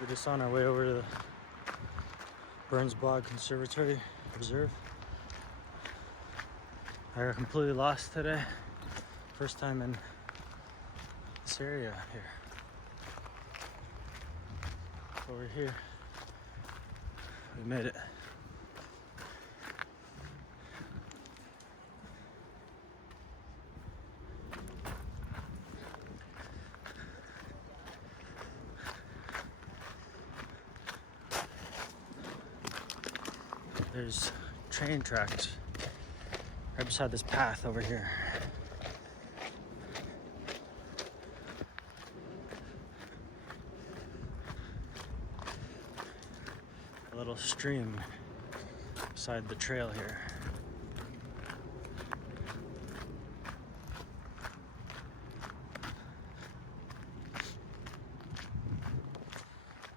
We're just on our way over to the Burns Bog Conservatory Reserve. I got completely lost today. First time in this area here. Over here. We made it. There's train tracks right beside this path over here. A little stream beside the trail here.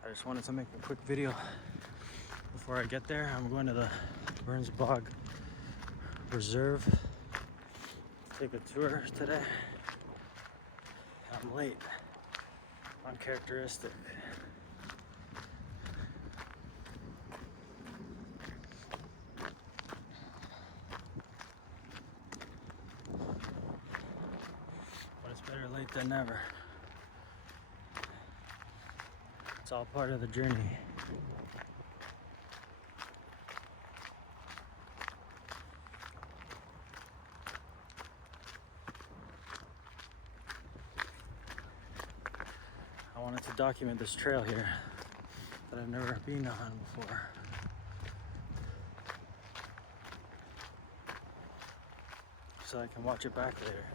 I just wanted to make a quick video before I get there. I'm going to the Burns Bog Reserve. Take a tour today. I'm late. Uncharacteristic. But it's better late than never. It's all part of the journey. I wanted to document this trail here that I've never been on before. So I can watch it back later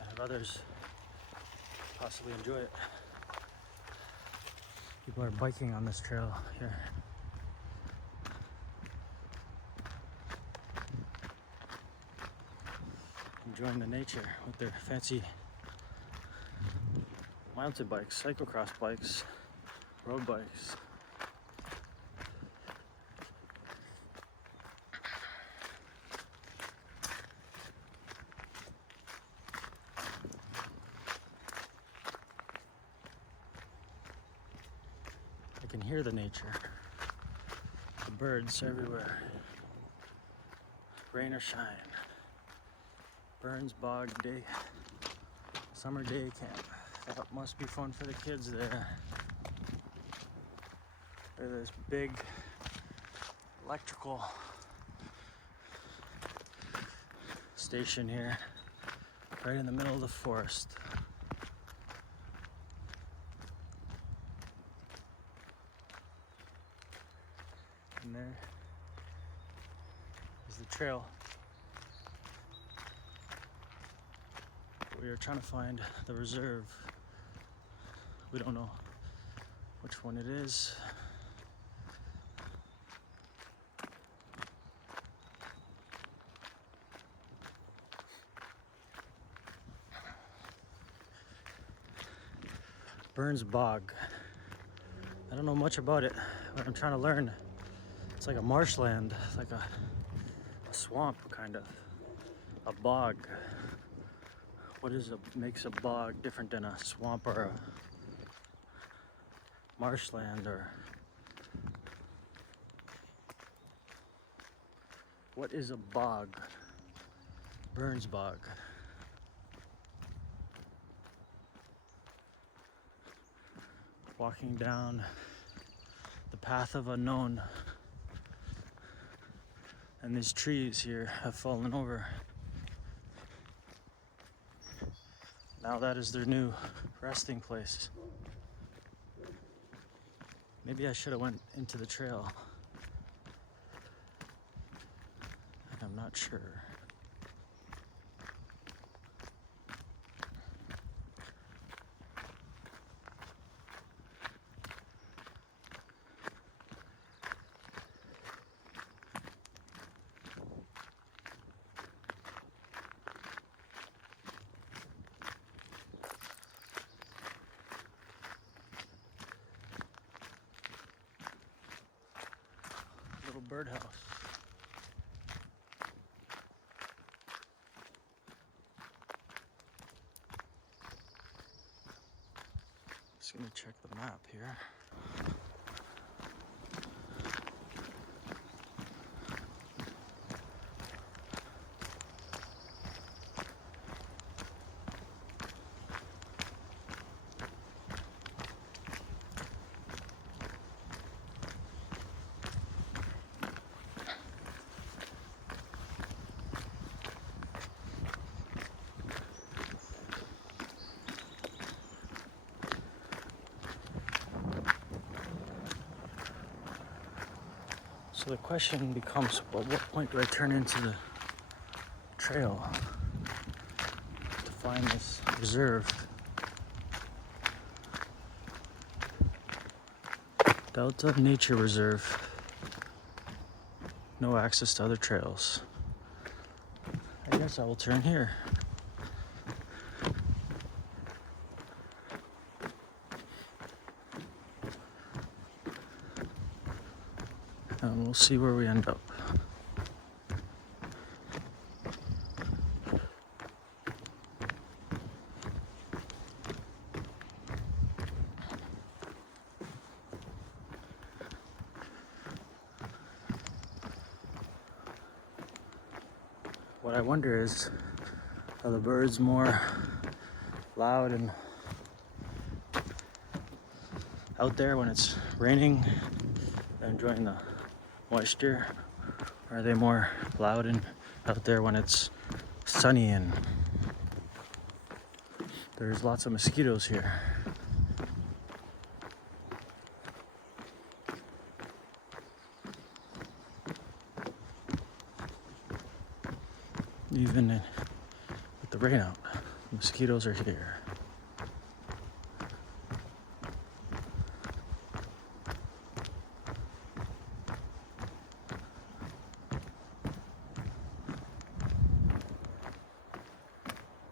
and have others possibly enjoy it. People are biking on this trail here. Enjoying the nature with their fancy mountain bikes, cyclocross bikes, road bikes. I can hear the nature, the birds everywhere, rain or shine. Burns Bog Day, summer day camp. That must be fun for the kids there. There's this big electrical station here, right in the middle of the forest. And there is the trail. We are trying to find the reserve. We don't know which one it is. Burns Bog. I don't know much about it, but I'm trying to learn. It's like a marshland, like a swamp kind of, a bog. What makes a bog different than a swamp or a marshland? Or what is a bog? Burns Bog. Walking down the path of unknown, and these trees here have fallen over. Now that is their new resting place. Maybe I should have went into the trail. I'm not sure. Little birdhouse. Just gonna check the map here. So the question becomes, at what point do I turn into the trail to find this reserve? Delta Nature Reserve. No access to other trails. I guess I will turn here. And we'll see where we end up. What I wonder is, are the birds more loud and out there when it's raining, enjoying the moisture? Or are they more loud and out there when it's sunny and there's lots of mosquitoes here? Even with the rain out, mosquitoes are here.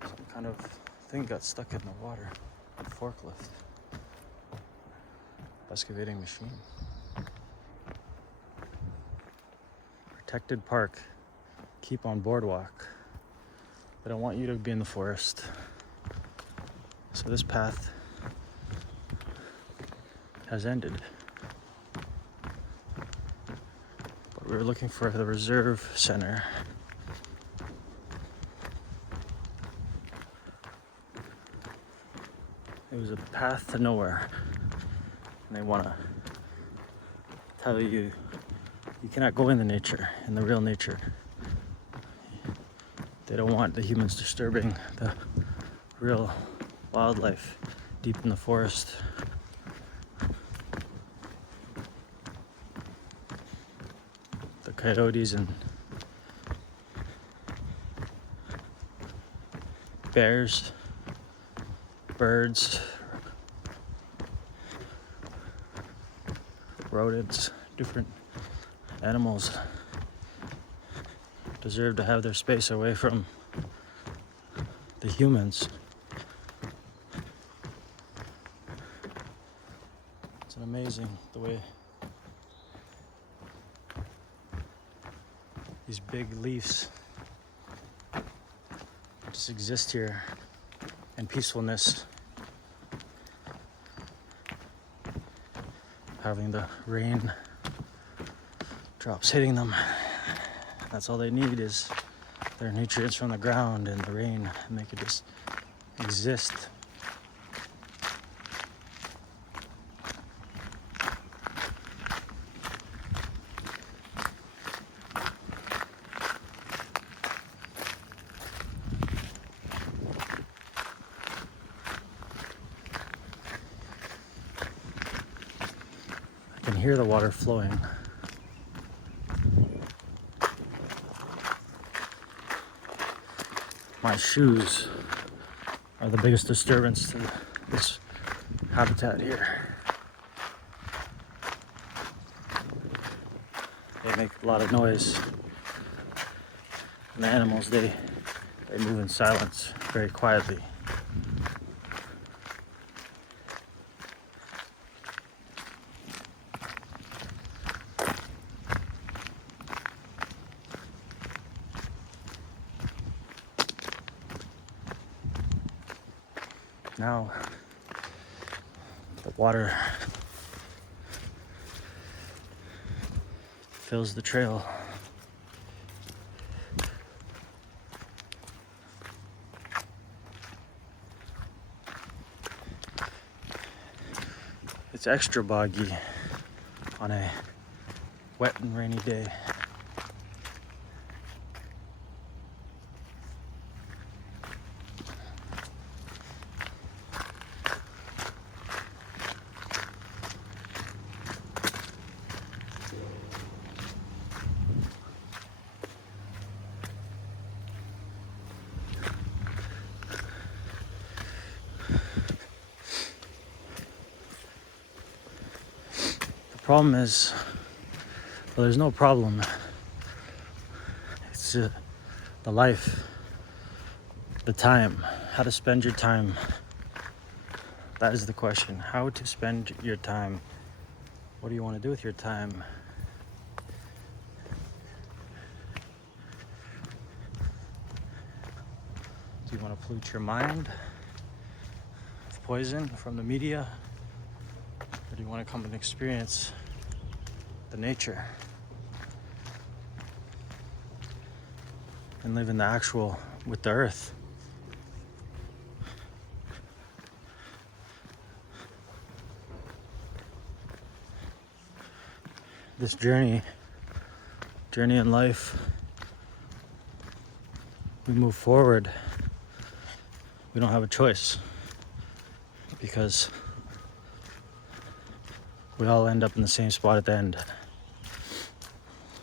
Some kind of thing got stuck in the water. A forklift. Excavating machine. Protected park. Keep on boardwalk. But I want you to be in the forest. So this path has ended. But we were looking for the reserve center. It was a path to nowhere. And they want to tell you cannot go in the nature, in the real nature. They don't want the humans disturbing the real wildlife deep in the forest. The coyotes and bears, birds, rodents, different animals deserve to have their space away from the humans. It's amazing the way these big leaves just exist here in peacefulness, having the rain drops hitting them. That's all they need is their nutrients from the ground and the rain, and they could just exist. I can hear the water flowing. My shoes are the biggest disturbance to this habitat here. They make a lot of noise. And the animals, they move in silence, very quietly. Now, The water fills the trail. It's extra boggy on a wet and rainy day. The problem is, well, there's no problem. It's the life, the time, how to spend your time. That is the question. How to spend your time. What do you want to do with your time? Do you want to pollute your mind with poison from the media? Or do you want to come and experience the nature and live in the actual with the earth? This journey in life, we move forward. We don't have a choice because we all end up in the same spot at the end.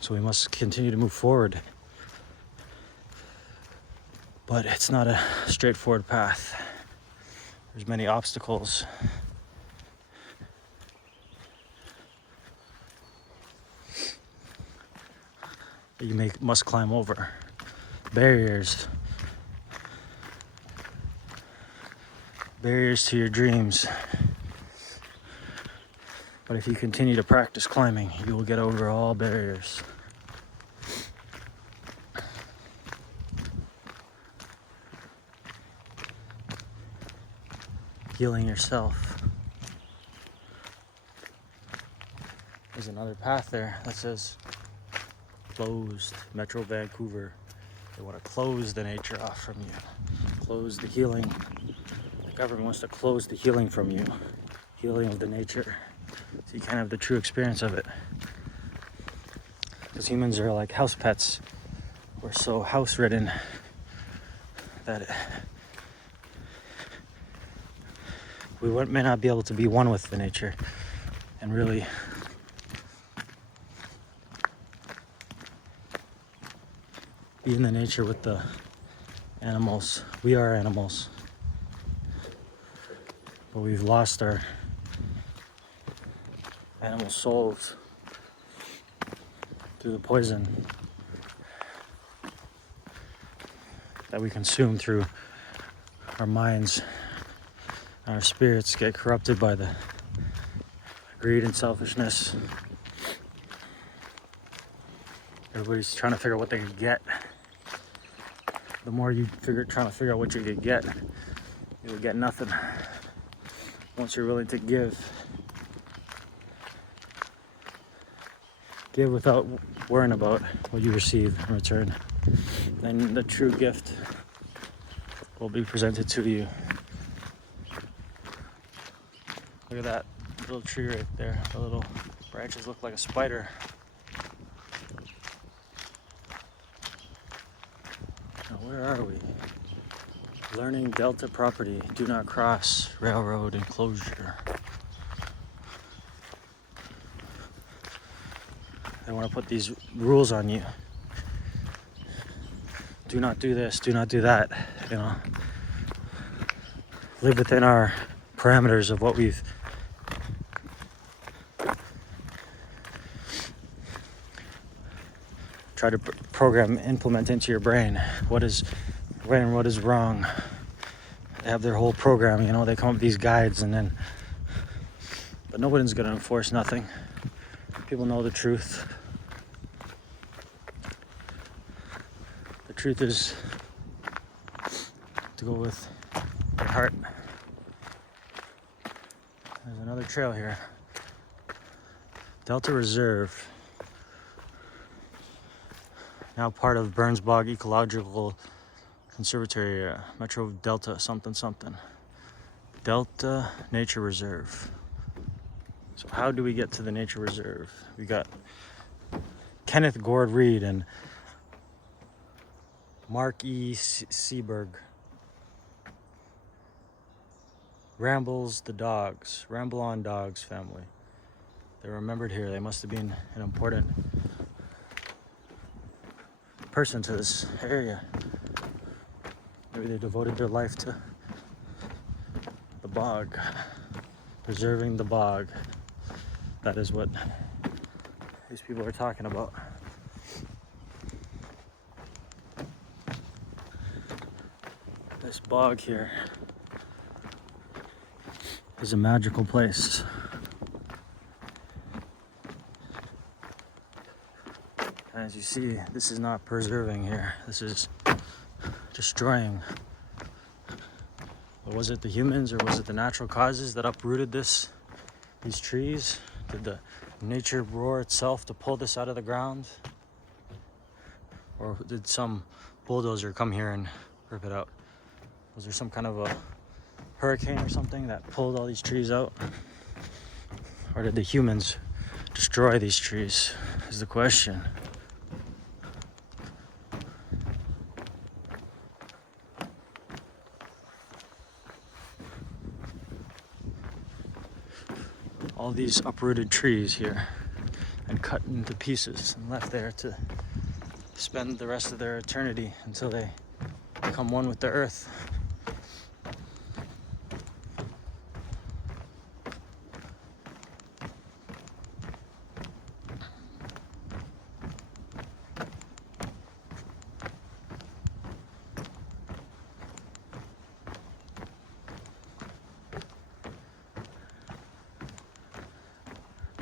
So we must continue to move forward. But it's not a straightforward path. There's many obstacles. That you must climb over. Barriers to your dreams. But if you continue to practice climbing, you will get over all barriers. Healing yourself. There's another path there that says closed. Metro Vancouver. They want to close the nature off from you. Close the healing. The government wants to close the healing from you. Healing of the nature. So you can't have the true experience of it. Because humans are like house pets. We're so house-ridden that we may not be able to be one with the nature and really be in the nature with the animals. We are animals, but we've lost our animal souls through the poison that we consume through our minds. Our spirits get corrupted by the greed and selfishness. Everybody's trying to figure out what they could get. The more you trying to figure out what you could get, you will get nothing. Once you're willing to give without worrying about what you receive in return, then the true gift will be presented to you. Look at that little tree right there. The little branches look like a spider. Now where are we? Learning Delta property. Do not cross railroad enclosure. They want to put these rules on you. Do not do this, do not do that, you know. Live within our parameters of what we've tried to program, implement into your brain. What is right and what is wrong. They have their whole program, you know, they come up with these guides but nobody's gonna enforce nothing. People know the truth. The truth is to go with your heart There's another trail here. Delta Reserve. Now part of Burns Bog Ecological Conservatory area. Metro Delta something something. Delta Nature Reserve. So how do we get to the nature reserve? We got Kenneth Gord Reed and Mark E. Seberg. Rambles the dogs. Ramble on dogs family. They're remembered here. They must have been an important person to this area. Maybe they devoted their life to the bog. Preserving the bog. That is what these people are talking about. This bog here is a magical place. As you see, this is not preserving here. This is destroying. But was it the humans or was it the natural causes that uprooted these trees? Did the nature roar itself to pull this out of the ground? Or did some bulldozer come here and rip it out? Was there some kind of a hurricane or something that pulled all these trees out? Or did the humans destroy these trees, is the question. All these uprooted trees here and cut into pieces and left there to spend the rest of their eternity until they become one with the earth.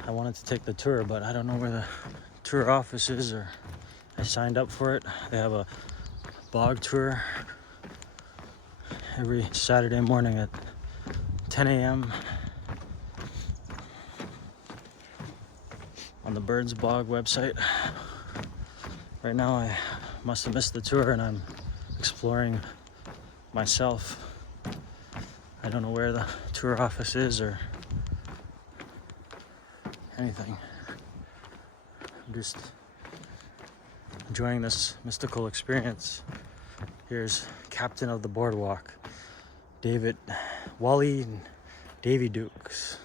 I wanted to take the tour, but I don't know where the tour office is, or I signed up for it. They have a bog tour every Saturday morning at 10 a.m. on the Burns Bog website. Right now I must have missed the tour and I'm exploring myself. I don't know where the tour office is or anything. I'm just enjoying this mystical experience. Here's Captain of the Boardwalk, Wally and Davy Dukes.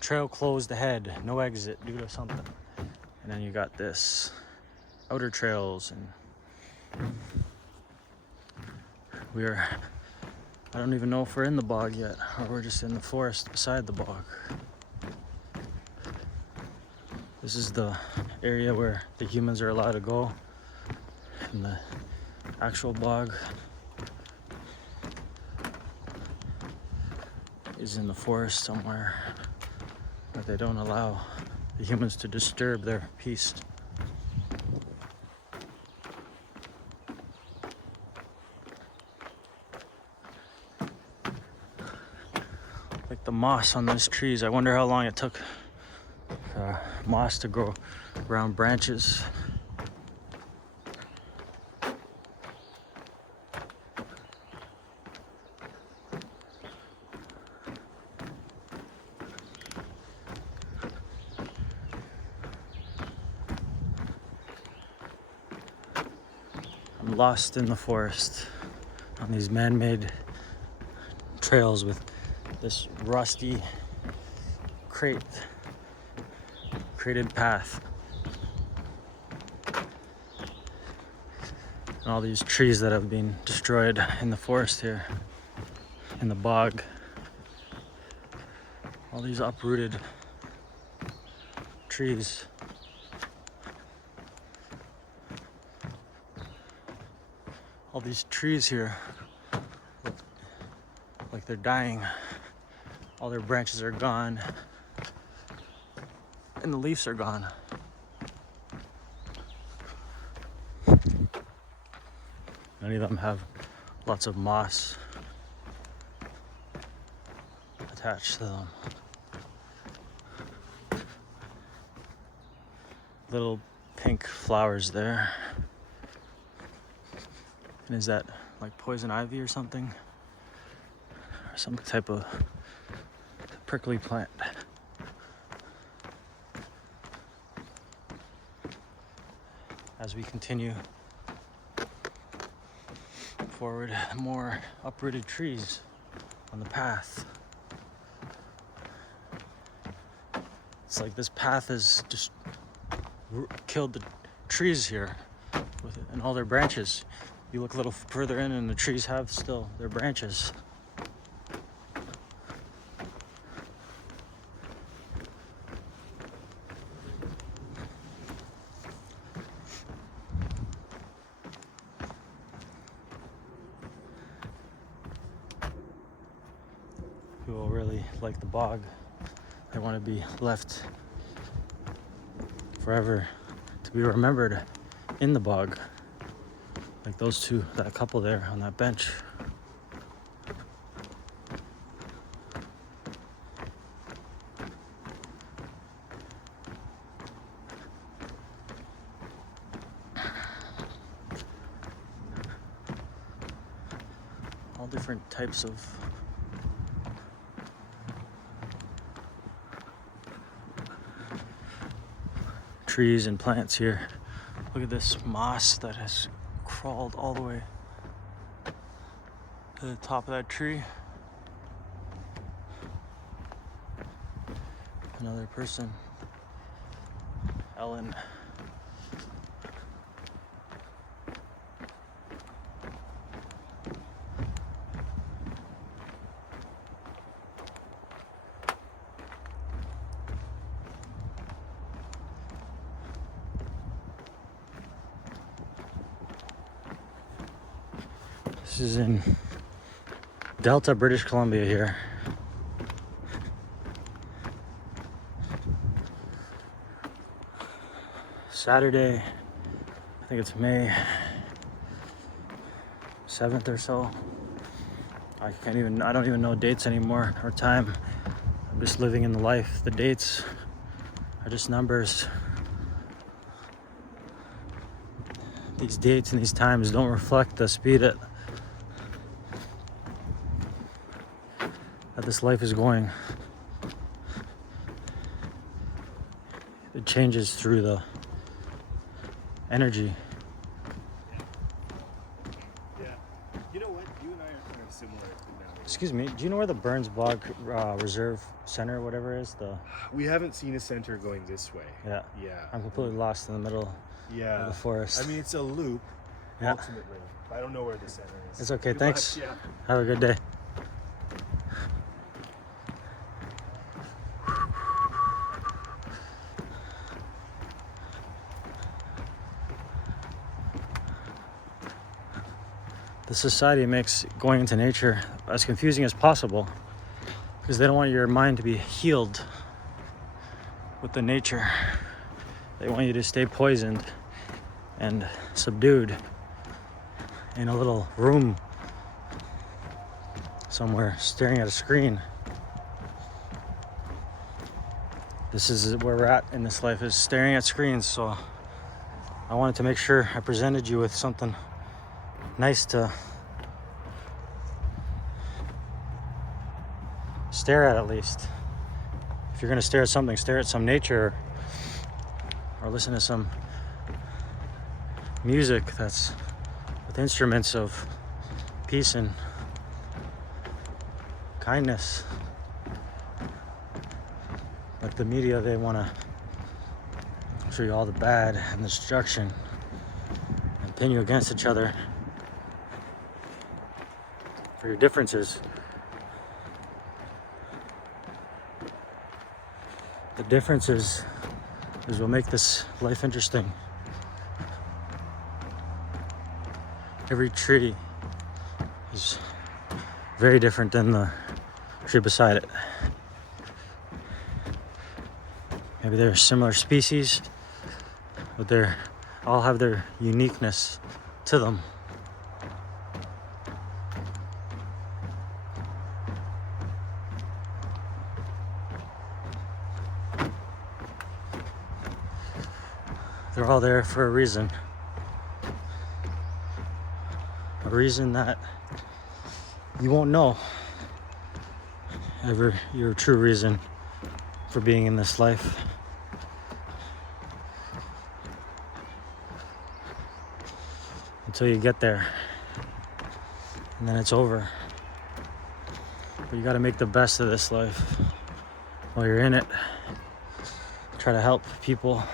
Trail closed ahead, no exit due to something. And then you got this, outer trails, and I don't even know if we're in the bog yet, or we're just in the forest beside the bog. This is the area where the humans are allowed to go, and the actual bog is in the forest somewhere, but they don't allow the humans to disturb their peace. Like the moss on those trees, I wonder how long it took moss to grow around branches. I'm lost in the forest on these man-made trails with this rusty created path and all these trees that have been destroyed in the forest here, in the bog. All these uprooted trees. All these trees here look like they're dying. All their branches are gone and the leaves are gone. Many of them have lots of moss attached to them. Little pink flowers there. And is that like poison ivy or something? Or some type of prickly plant. As we continue forward, more uprooted trees on the path. It's like this path has just killed the trees here with it and all their branches. You look a little further in and the trees have still their branches. People really like the bog. They want to be left forever to be remembered in the bog. Like those two, that couple there on that bench. All different types of trees and plants here. Look at this moss that has crawled all the way to the top of that tree. Another person, Ellen. This is in Delta, British Columbia here. Saturday, I think it's May 7th or so. I don't even know dates anymore or time. I'm just living in the life. The dates are just numbers. These dates and these times don't reflect the speed that this life is going. It changes through the energy. Yeah. You know what? You and I are kind of similar now. Excuse me, do you know where the Burns Bog Reserve Center or whatever is? We haven't seen a center going this way. Yeah. Yeah. I'm completely lost in the middle of the forest. I mean, it's a loop, Yeah. ultimately. I don't know where the center is. It's okay, Good thanks. luck, yeah. Have a good day. The society makes going into nature as confusing as possible because they don't want your mind to be healed with the nature. They want you to stay poisoned and subdued in a little room somewhere staring at a screen. This is where we're at in this life, is staring at screens. So I wanted to make sure I presented you with something nice to stare at least. If you're gonna stare at something, stare at some nature or listen to some music that's with instruments of peace and kindness. Like the media, they want to show you all the bad and the destruction and pin you against each other for your differences. The differences is what make this life interesting. Every tree is very different than the tree beside it. Maybe they're similar species, but they're all have their uniqueness to them. They're all there for a reason. A reason that you won't know ever your true reason for being in this life. Until you get there. And then it's over. But you gotta make the best of this life while you're in it. Try to help people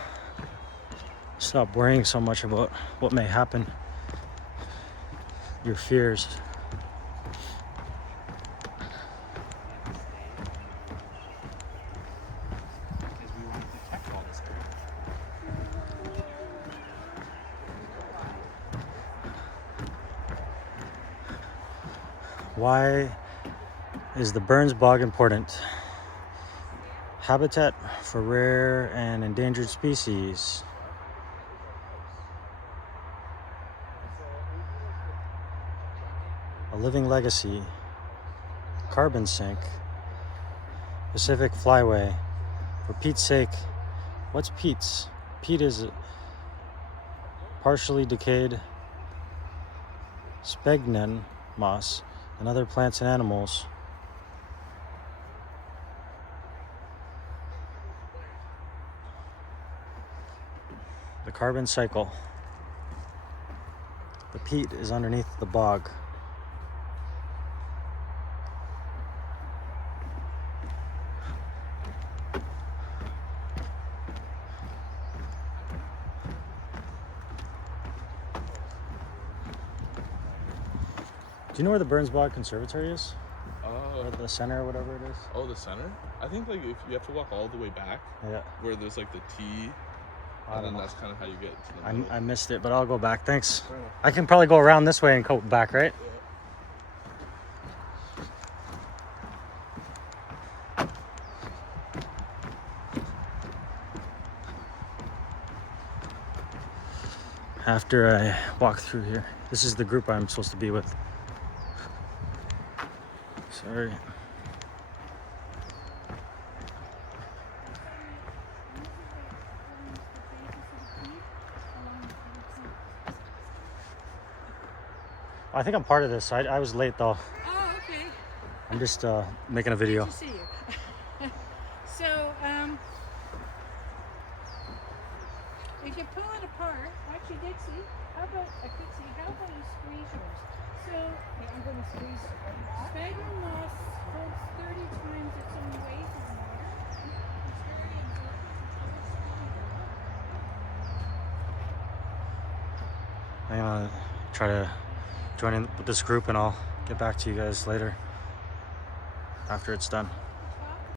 stop worrying so much about what may happen. Your fears. Because we want to detect all this area. Why is the Burns Bog important? Habitat for rare and endangered species. A living legacy. Carbon sink. Pacific flyway. For Pete's sake, what's peat's? Peat is partially decayed Sphagnum moss and other plants and animals. The carbon cycle. The peat is underneath the bog. Do you know where the Burns Bog Conservatory is? Or the center or whatever it is? Oh, the center? I think like if you have to walk all the way back, Yeah. where there's like the T, I and then don't know. that's kind of how you get to the middle. I missed it, but I'll go back. Thanks. I can probably go around this way and go back, right? After I walk through here. This is the group I'm supposed to be with. Sorry. I think I'm part of this. I was late though. Oh, okay. I'm just making a video. Good to see you. So, if you pull it apart, actually, Dixie, how about you squeeze yours? So, I'm going to squeeze it. Sphagnum moss holds 30 times its own weight in water. It's very absorbent. I'm gonna try to join in with this group and I'll get back to you guys later after it's done.